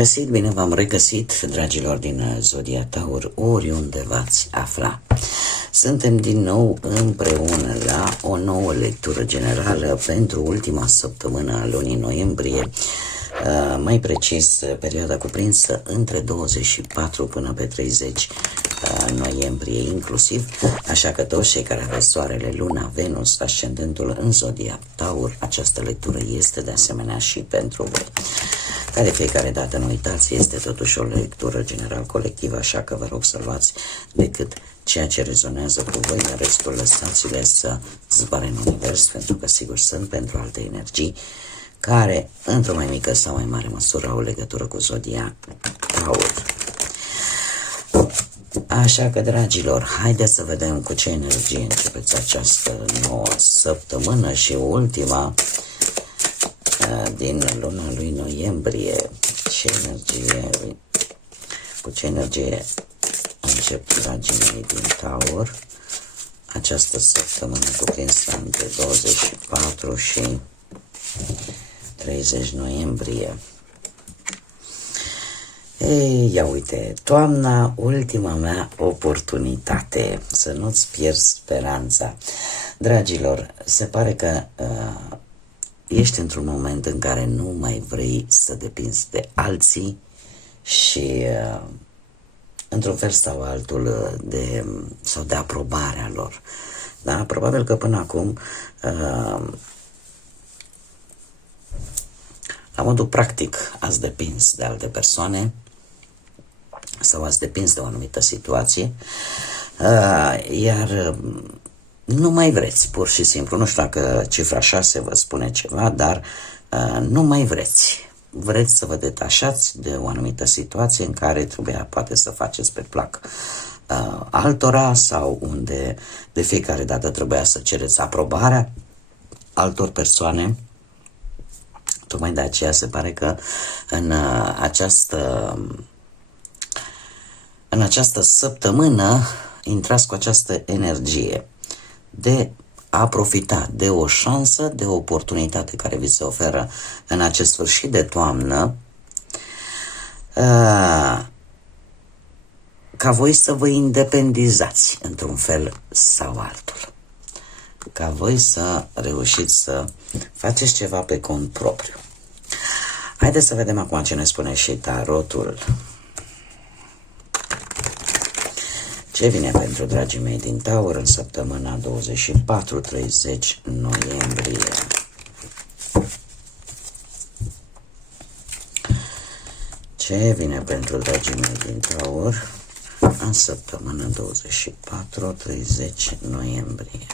găsit, bine v-am regăsit, dragilor din Zodia Taur, oriunde v-ați afla. Suntem din nou împreună la o nouă lectură generală pentru ultima săptămână a lunii noiembrie, mai precis perioada cuprinsă între 24 până pe 30 noiembrie inclusiv, așa că toți cei care aveți soarele, luna, Venus, ascendentul în Zodia Taur, această lectură este de asemenea și pentru voi. Ca de fiecare dată, nu uitați, este totuși o lectură general colectivă, așa că vă rog să luați decât ceea ce rezonează cu voi, iar restul lăsați-le să zboare în univers, pentru că sigur sunt pentru alte energii care, într-o mai mică sau mai mare măsură, au legătură cu Zodia Taur. Așa că, dragilor, haideți să vedem cu ce energie începeți această nouă săptămână și ultima din luna lui noiembrie. Cu ce energie încep, dragii mei din Taur, această săptămână cuprinsă între 24 și 30 noiembrie. Ei, ia uite, toamna, ultima mea oportunitate, să nu-ți pierzi speranța. Dragilor, se pare că ești într-un moment în care nu mai vrei să depinzi de alții și într-un fel sau altul de aprobarea lor. Da? Probabil că până acum la modul practic ați depins de alte persoane sau ați depins de o anumită situație, iar nu mai vreți, pur și simplu. Nu știu dacă cifra 6 vă spune ceva, dar nu mai vreți. Vreți să vă detașați de o anumită situație în care trebuia poate să faceți pe plac altora sau unde de fiecare dată trebuia să cereți aprobarea altor persoane. Tocmai de aceea se pare că în această săptămână intrați cu această energie de a profita de o șansă, de o oportunitate care vi se oferă în acest sfârșit de toamnă, ca voi să vă independizați într-un fel sau altul. Ca voi să reușiți să faceți ceva pe cont propriu. Haideți să vedem acum ce ne spune și tarotul. Ce vine pentru dragii mei din Taur în săptămâna 24-30 noiembrie? Ce vine pentru dragii mei din Taur în săptămâna 24-30 noiembrie?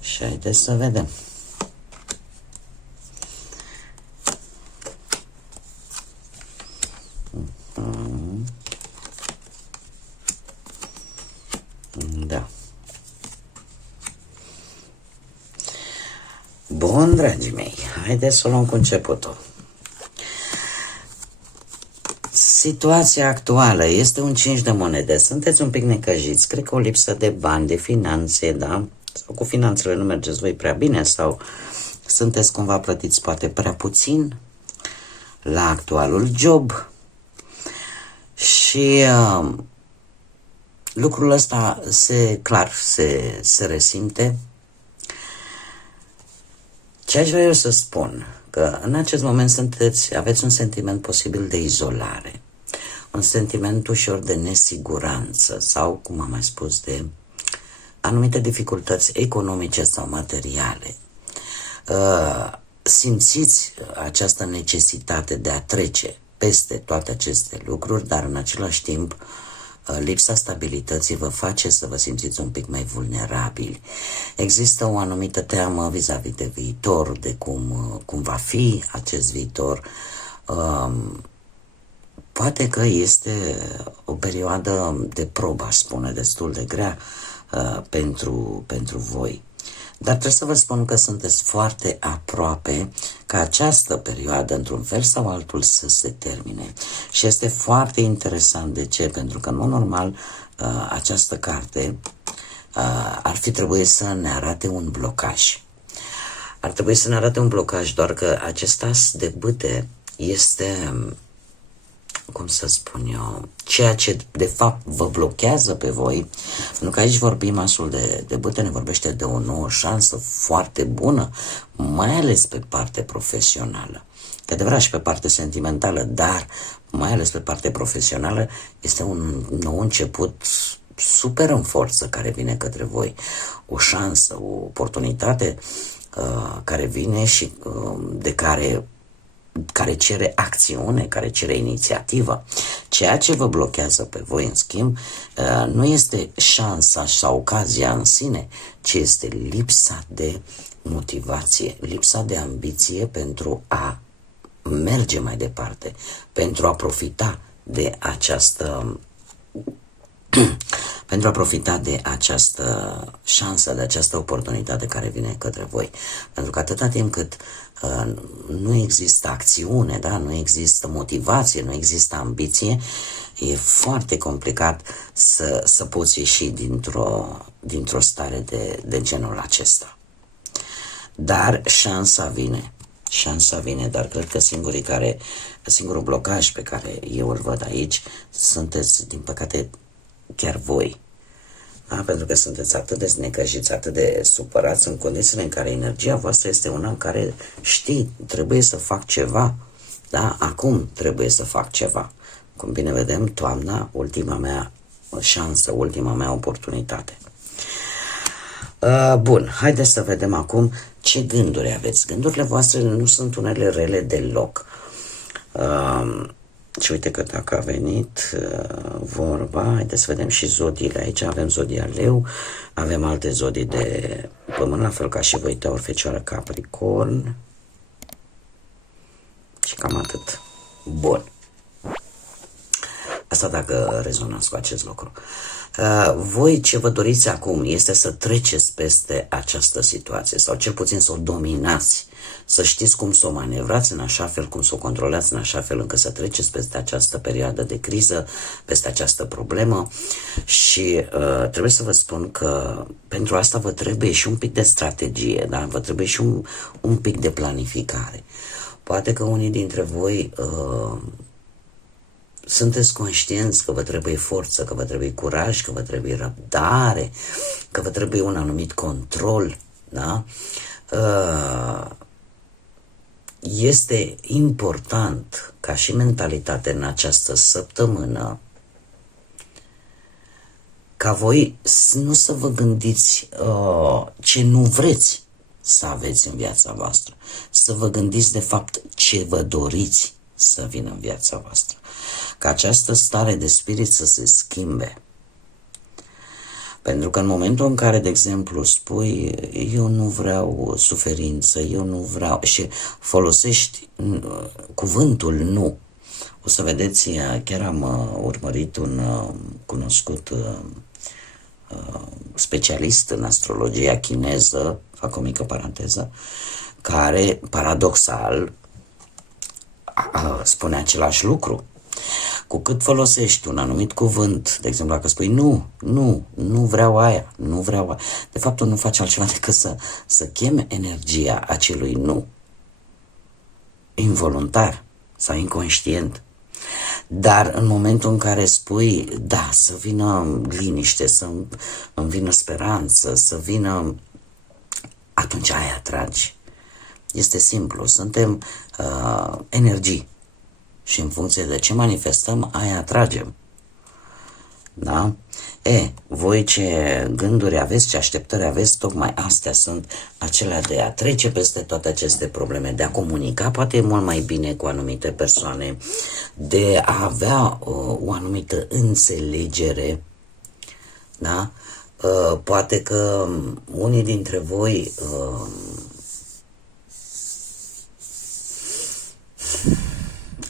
Și haideți să vedem. Da. Bun, dragii mei, haideți să o luăm cu începutul. Situația actuală este un 5 de monede. Sunteți un pic necăjiți. Cred că o lipsă de bani, de finanțe, da? Sau cu finanțele nu mergeți voi prea bine sau sunteți cumva plătiți poate prea puțin la actualul job și lucrul ăsta se resimte. Ce aș vrea eu să spun? Că în acest moment aveți un sentiment posibil de izolare, un sentiment ușor de nesiguranță sau, cum am mai spus, de anumite dificultăți economice sau materiale. Simțiți această necesitate de a trece peste toate aceste lucruri, dar în același timp lipsa stabilității vă face să vă simțiți un pic mai vulnerabili. Există o anumită teamă vis-a-vis de viitor, de cum va fi acest viitor. Poate că este o perioadă de probă, aș spune, destul de grea pentru voi. Dar trebuie să vă spun că sunteți foarte aproape ca această perioadă, într-un fel sau altul, să se termine. Și este foarte interesant. De ce? Pentru că, în mod normal, această carte ar fi trebuit să ne arate un blocaj. Ar trebui să ne arate un blocaj, doar că acest as de bâte este, cum să spun eu, ceea ce de fapt vă blochează pe voi, pentru că aici vorbim, asul de bâte ne vorbește de o nouă șansă foarte bună, mai ales pe parte profesională. De adevărat și pe parte sentimentală, dar mai ales pe parte profesională este un nou început super în forță care vine către voi. O șansă, o oportunitate care vine și de care cere acțiune, care cere inițiativă. Ceea ce vă blochează pe voi, în schimb, nu este șansa sau ocazia în sine, ci este lipsa de motivație, lipsa de ambiție pentru a merge mai departe, pentru a profita de această pentru a profita de această șansă, de această oportunitate care vine către voi. Pentru că atâta timp cât nu există acțiune, da? Nu există motivație, nu există ambiție, e foarte complicat să poți ieși dintr-o stare de genul acesta. Dar șansa vine. Șansa vine, dar cred că singurul blocaj pe care eu îl văd aici sunteți, din păcate, chiar voi. Da? Pentru că sunteți atât de necăjiți, atât de supărați în condițiile în care energia voastră este una în care știi, trebuie să fac ceva. Da? Acum trebuie să fac ceva. Cum bine vedem, toamna, ultima mea șansă, ultima mea oportunitate. Bun, haideți să vedem acum ce gânduri aveți. Gândurile voastre nu sunt unele rele deloc. Și uite că dacă a venit vorba, haideți să vedem și zodiile. Aici avem zodia Leu, avem alte zodii de pământ, la fel ca și voi, Taur, Fecioară, Capricorn. Și cam atât. Bun. Asta dacă rezonați cu acest lucru. Voi ce vă doriți acum este să treceți peste această situație sau cel puțin să o dominați, să știți cum să o manevrați în așa fel, cum să o controlați în așa fel încât să treceți peste această perioadă de criză, peste această problemă și trebuie să vă spun că pentru asta vă trebuie și un pic de strategie, da? Vă trebuie și un pic de planificare. Poate că unii dintre voi sunteți conștienți că vă trebuie forță, că vă trebuie curaj, că vă trebuie răbdare, că vă trebuie un anumit control, da? Este important ca și mentalitate în această săptămână ca voi nu să vă gândiți ce nu vreți să aveți în viața voastră, să vă gândiți de fapt ce vă doriți să vină în viața voastră. Ca această stare de spirit să se schimbe. Pentru că în momentul în care, de exemplu, spui eu nu vreau suferință, eu nu vreau și folosești cuvântul nu, o să vedeți, chiar am urmărit un cunoscut specialist în astrologia chineză, fac o mică paranteză, care, paradoxal, spune același lucru. Cu cât folosești un anumit cuvânt, de exemplu, dacă spui nu vreau aia, nu vreau aia, de fapt nu faci altceva decât să cheme energia acelui nu, involuntar sau inconștient. Dar în momentul în care spui da, să vină liniște, să îmi vină speranță, să vină, atunci aia atragi. Este simplu, suntem energii. Și în funcție de ce manifestăm, aia atragem. Da? Voi ce gânduri aveți, ce așteptări aveți, tocmai astea sunt acelea de a trece peste toate aceste probleme, de a comunica poate mult mai bine cu anumite persoane, de a avea o anumită înțelegere. Da? Poate că unii dintre voi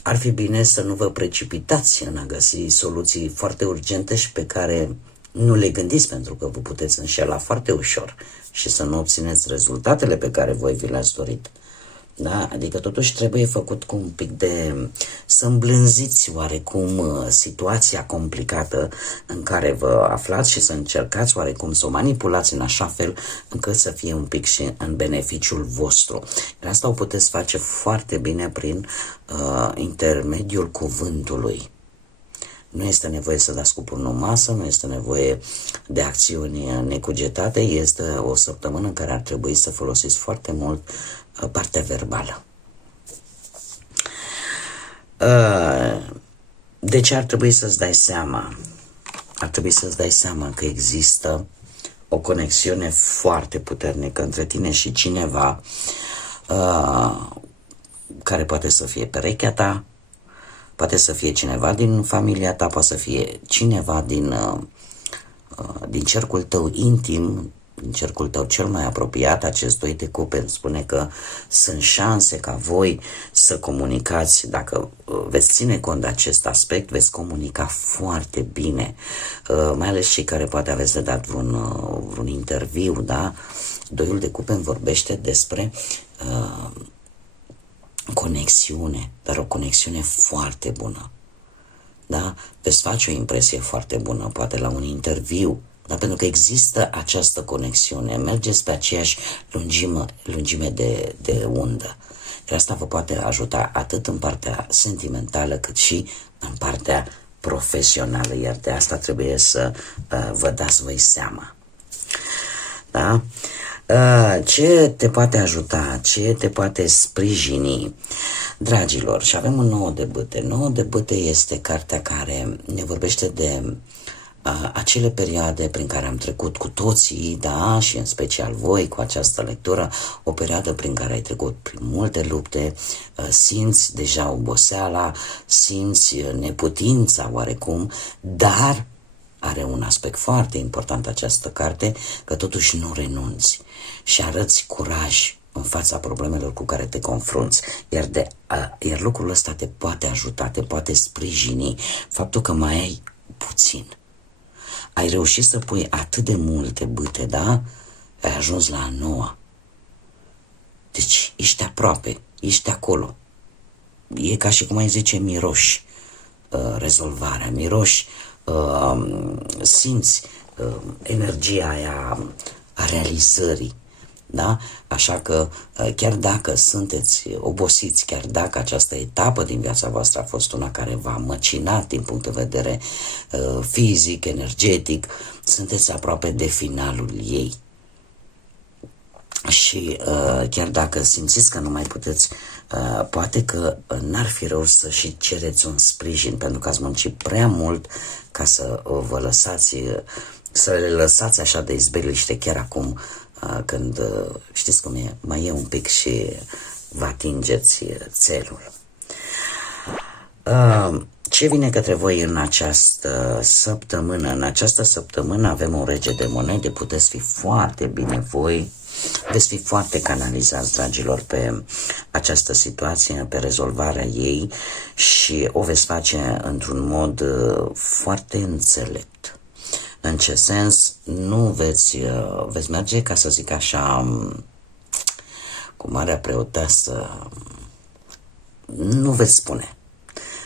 ar fi bine să nu vă precipitați în a găsi soluții foarte urgente și pe care Nu le gândiți pentru că vă puteți înșela foarte ușor și să nu obțineți rezultatele pe care voi vi le-ați dorit. Da? Adică totuși trebuie făcut cu un pic de... să îmblânziți oarecum situația complicată în care vă aflați și să încercați oarecum să o manipulați în așa fel încât să fie un pic și în beneficiul vostru. Iar asta o puteți face foarte bine prin intermediul cuvântului. Nu este nevoie să dați cu pumnul în masă, nu este nevoie de acțiuni necugetate, este o săptămână în care ar trebui să folosiți foarte mult partea verbală. De ce ar trebui să-ți dai seama? Ar trebui să-ți dai seama că există o conexiune foarte puternică între tine și cineva care poate să fie perechea ta, poate să fie cineva din familia ta, poate să fie cineva din cercul tău intim, din cercul tău cel mai apropiat. Acest doi de cupe spune că sunt șanse ca voi să comunicați. Dacă veți ține cont de acest aspect, veți comunica foarte bine, mai ales cei care poate aveți de dat vreun interviu, da? Doiul de cupe vorbește despre conexiune, dar o conexiune foarte bună. Da? Veți face o impresie foarte bună, poate la un interviu, dar pentru că există această conexiune, mergeți pe aceeași lungime de undă. Iar asta vă poate ajuta atât în partea sentimentală cât și în partea profesională, iar de asta trebuie să vă dați voi seama. Da? Ce te poate ajuta, ce te poate sprijini, dragilor? Și avem un nou de bâte. Nou de bâte este cartea care ne vorbește de acele perioade prin care am trecut cu toții, da, și în special voi cu această lectură, o perioadă prin care ai trecut prin multe lupte, simți deja oboseala, simți neputința oarecum, dar are un aspect foarte important această carte, că totuși nu renunți și arăți curaj în fața problemelor cu care te confrunți, iar lucrul ăsta te poate ajuta, te poate sprijini, faptul că mai ai puțin. Ai reușit să pui atât de multe bâte, da? Ai ajuns la a noua. Deci ești aproape, ești acolo. E ca și cum ai zice miroși rezolvarea, miroși, simți energia aia a realizării. Da? Așa că chiar dacă sunteți obosiți, chiar dacă această etapă din viața voastră a fost una care v-a măcinat din punct de vedere fizic, energetic, sunteți aproape de finalul ei. Și chiar dacă simțiți că nu mai puteți, poate că n-ar fi rău să și cereți un sprijin, pentru că ați muncit prea mult ca să vă lăsați, să le lăsați așa de izbeliște chiar acum, când știți cum e, mai e un pic și vă atingeți țelul. Ce vine către voi în această săptămână? În această săptămână avem un rege de monede, puteți fi foarte bine voi, veți fi foarte canalizați, dragilor, pe această situație, pe rezolvarea ei și o veți face într-un mod foarte înțelept. În ce sens? Nu veți merge, ca să zic așa, cu marea preoteasă, nu veți spune.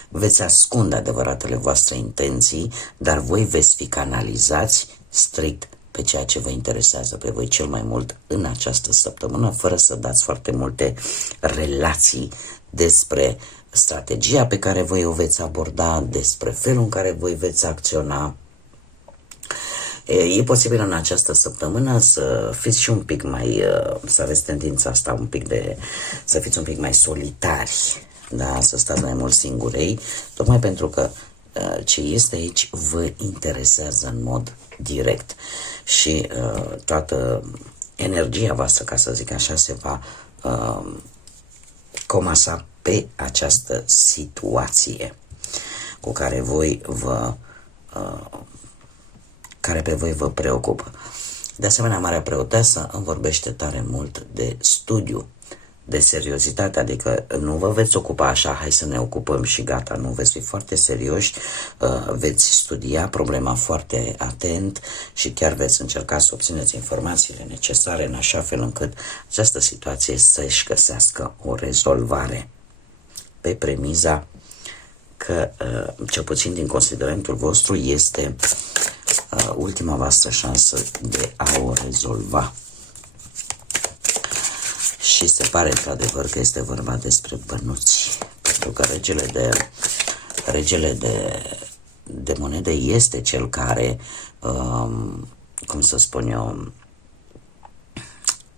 Veți ascunde adevăratele voastre intenții, dar voi veți fi canalizați strict pe ceea ce vă interesează pe voi cel mai mult în această săptămână, fără să dați foarte multe relații despre strategia pe care voi o veți aborda, despre felul în care voi veți acționa. E posibil în această săptămână să fiți și un pic mai, să aveți tendința asta un pic să fiți un pic mai solitari, da? Să stați mai mult singurei, tocmai pentru că ce este aici vă interesează în mod direct și toată energia voastră, ca să zic așa, se va comasa pe această situație cu care care pe voi vă preocupă. De asemenea, Marea Preoteasă îmi vorbește tare mult de studiu, de seriozitate, adică nu vă veți ocupa așa, hai să ne ocupăm și gata, nu, veți fi foarte serioși, veți studia problema foarte atent și chiar veți încerca să obțineți informațiile necesare în așa fel încât această situație să-și găsească o rezolvare pe premiza că, cel puțin din considerentul vostru, este ultima voastră șansă de a o rezolva. Și se pare într-adevăr că este vorba despre bănuți, pentru că regele de monede este cel care, cum să spun eu,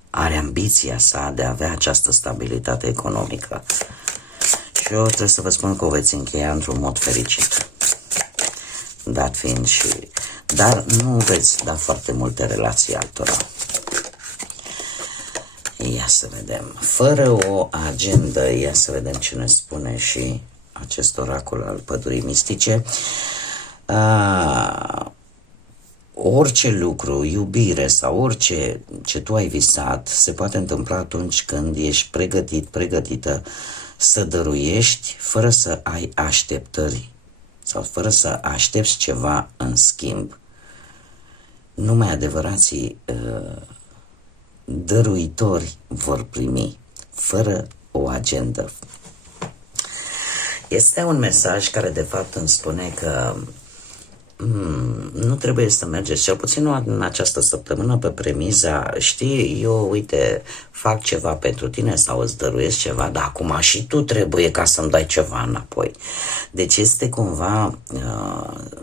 are ambiția sa de a avea această stabilitate economică. Și eu trebuie să vă spun că o veți încheia într-un mod fericit, dat fiind și... Dar nu veți da foarte multe relații altora. Ia să vedem. Fără o agendă, ia să vedem ce ne spune și acest oracol al pădurii mistice. Orice lucru, iubire sau orice ce tu ai visat se poate întâmpla atunci când ești pregătită să dăruiești fără să ai așteptări sau fără să aștepți ceva în schimb. Numai adevărații dăruitori vor primi, fără o agendă. Este un mesaj care de fapt îmi spune că nu trebuie să mergeți, cel puțin nu în această săptămână, pe premiza, știi, eu, uite, fac ceva pentru tine sau îți dăruiesc ceva, dar acum și tu trebuie ca să-mi dai ceva înapoi. Deci este cumva,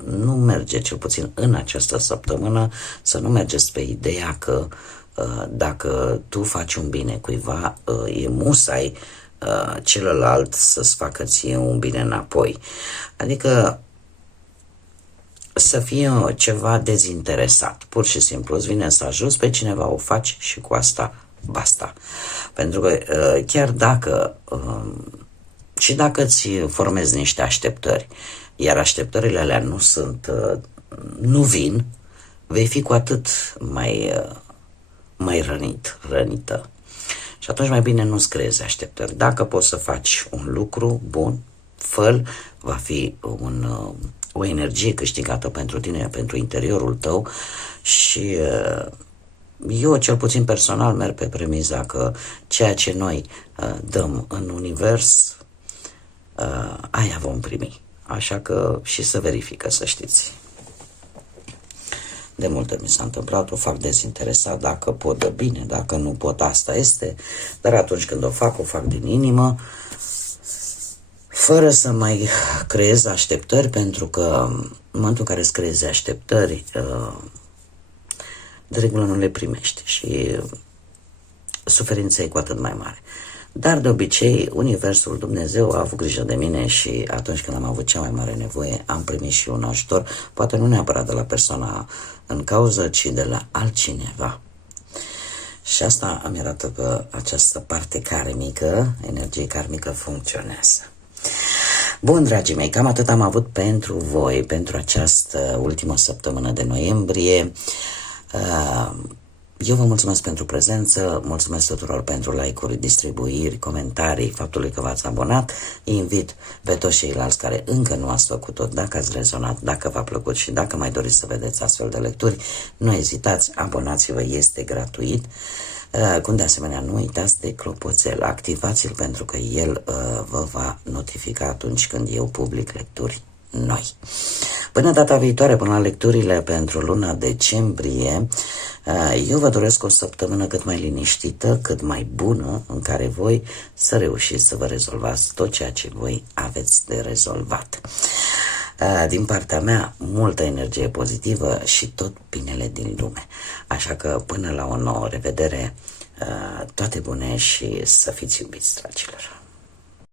nu merge, cel puțin în această săptămână, să nu mergeți pe ideea că dacă tu faci un bine cuiva, e musai celălalt să-ți facă ție un bine înapoi. Adică să fie ceva dezinteresat. Pur și simplu îți vine să ajuți pe cineva, o faci și cu asta basta. Pentru că chiar dacă și dacă îți formezi niște așteptări, iar așteptările alea nu vin, vei fi cu atât mai rănită. Și atunci mai bine nu-ți creezi așteptări. Dacă poți să faci un lucru bun, fă-l, va fi o energie câștigată pentru tine, pentru interiorul tău și eu, cel puțin personal, merg pe premiza că ceea ce noi dăm în univers, aia vom primi. Așa că și să verifică, să știți. De multe mi s-a întâmplat, o fac dezinteresat, dacă pot, dă bine, dacă nu pot, asta este, dar atunci când o fac din inimă, fără să mai creez așteptări, pentru că în momentul în care îți creezi așteptări, de regulă nu le primești și suferința e cu atât mai mare. Dar de obicei, Universul, Dumnezeu a avut grijă de mine și atunci când am avut cea mai mare nevoie, am primit și un ajutor, poate nu neapărat de la persoana în cauză, ci de la altcineva. Și asta îmi arată că această parte karmică, energie karmică, funcționează. Bun, dragii mei, cam atât am avut pentru voi, pentru această ultimă săptămână de noiembrie. Eu vă mulțumesc pentru prezență, mulțumesc tuturor pentru like-uri, distribuiri, comentarii, faptului că v-ați abonat. Îi invit pe toți ceilalți care încă nu ați făcut-o, dacă ați rezonat, dacă v-a plăcut și dacă mai doriți să vedeți astfel de lecturi, nu ezitați, abonați-vă, este gratuit. Cum de asemenea nu uitați de clopoțel, activați-l pentru că el vă va notifica atunci când eu public lecturi noi. Până data viitoare, până la lecturile pentru luna decembrie, eu vă doresc o săptămână cât mai liniștită, cât mai bună, în care voi să reușiți să vă rezolvați tot ceea ce voi aveți de rezolvat. Din partea mea, multă energie pozitivă și tot binele din lume. Așa că până la o nouă revedere, toate bune și să fiți iubiți, dragilor!